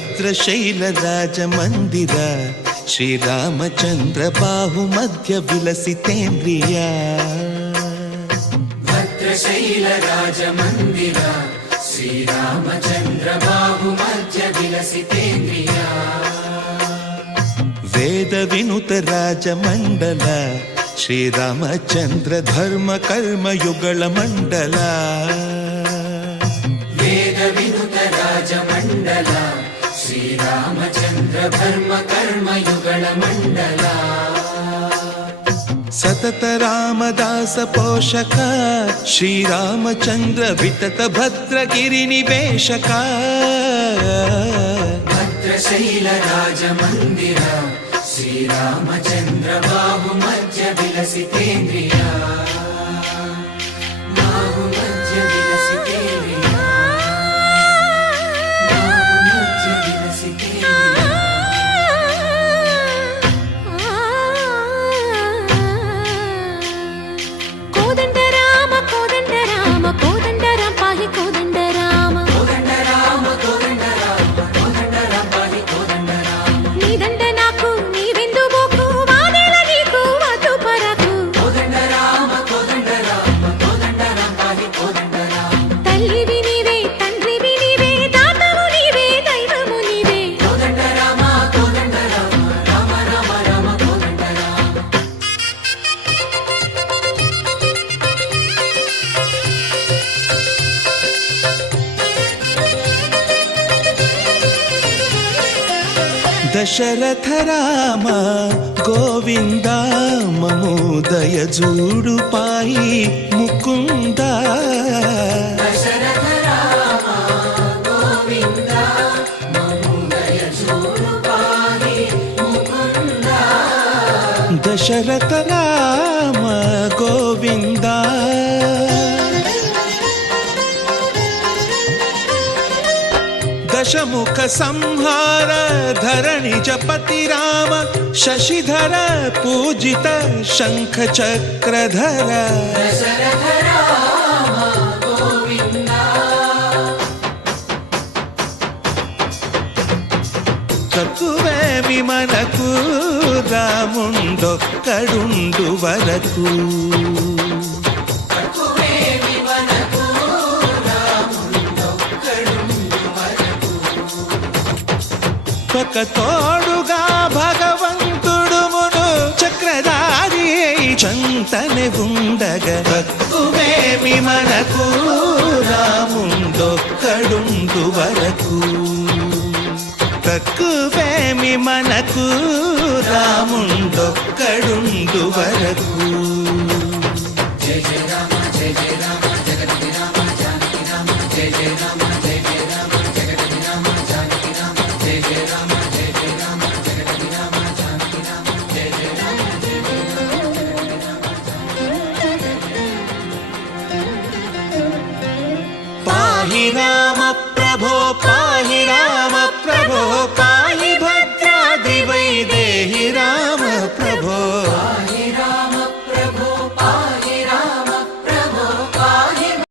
ಭದ್ರಶೈಲ ರಾಜ ಮಂದಿರ ಶ್ರೀರಾಮಚಂದ್ರ ಬಾಹು ಮಧ್ಯ ವಿಲಸಿತೇಂದ್ರಿಯ ಭದ್ರಶೈಲ ರಾಜ ಮಂದಿರ ಶ್ರೀರಾಮಚಂದ್ರ ಬಾಹು ಮಧ್ಯ ವಿಲಸಿತೇಂದ್ರಿಯ ವೇದ ವಿನುತ ರಾಜ ಮಂಡಲ ಶ್ರೀರಾಮಚಂದ್ರ ಧರ್ಮ ಕರ್ಮ ಯುಗಳ ಮಂಡಲ ವೇದ ವಿನುತ ರಾಜ ಮಂಡಲ ಶ್ರೀರಾಮಚಂದ್ರ ಧರ್ಮ ಕರ್ಮ ಯುಗಳ ಮಂಡಲ ಸತತ ರಾಮದಾಸ ಪೋಷಕ ಶ್ರೀರಾಮಚಂದ್ರ ವಿತತ ಭದ್ರಗಿರಿ ನಿವೇಶಕ ಭದ್ರಶೈಲ ರಾಜ ಮಂದಿರ ಶ್ರೀರಾಮಚಂದ್ರ ಬಾಹು ಮಧ್ಯ ವಿಲಸಿತೇಂದ್ರಿಯ ಬಾಹು ಮಧ್ಯ ವಿಲಸಿತೇಂದ್ರಿಯ ಬಾಹು ಮಧ್ಯ ವಿಲಸಿತೇಂದ್ರಿಯ ಕೋದಂಡ ರಾಮ ಕೋದಂಡ ರಾಮ ಕೋದಂಡ ರಾಮ ಪಾಹಿ ಕೋದಂಡ ರಾಮ ಕೋದಂಡ ರಾಮ ಕೋದಂಡ ರಾಮ ಕೋದಂಡ ರಾಮ ಪಾಹಿ ಕೋದಂಡ ರಾಮ ನೀದಂಡ ನಾಕು ನೀವೆಂದು ಬೋಕು ವಾದೇಲ ನೀಕು ವಾತು ಪರಕು ಕೋದಂಡ ರಾಮ ಕೋದಂಡ ರಾಮ ಕೋದಂಡ ರಾಮ ಪಾಹಿ ಕೋದಂಡ ರಾಮ ತಲ್ಲಿವಿ ನೀವೇ ತಂದ್ರಿವಿ ನೀವೇ ದಾತವು ನೀವೇ ದೈವವು ನೀವೇ ಕೋದಂಡ ರಾಮ ಕೋದಂಡ ರಾಮ ರಾಮ ರಾಮ ರಾಮ ಕೋದಂಡ ರಾಮ దశరథ రామ గోవింద మమోదయ జూడు పాయి ముకుంద దశరథ రామ గోవింద మముదయ చూడు పాహి ముకుంద దశరథ రామ గోవింద దశముఖ సంహార ధరణి జపతి రామ శశిధర పూజిత శంఖ చక్రధర దశరథ రామ గోవింద తక్కువేమి మనకు రాముండొక్కడుండు వరకు తక్కువేమి మనకు రాముండొక్కడుండు వరకు ఒక తోడుగా భగవంతుడు మును చక్రధారి చంతనే ఉండగా తక్కువేమి మనకు రాముండొక్కడుండు వరకు తక్కువేమి మనకు రాముండొక్కడుండు వరకు జయ జయ రామ జయ జయ రామ జగతి రామ జానకి రామ జయ జయ రామ జయ జయ రామ జగతి రామ జానకి రామ జయ జయ రామ జయ జయ రామ జగతి రామ జానకి రామ జయ జయ రామ జయ జయ రామ పాహి రామ ప్రభో పాహి రామ ప్రభో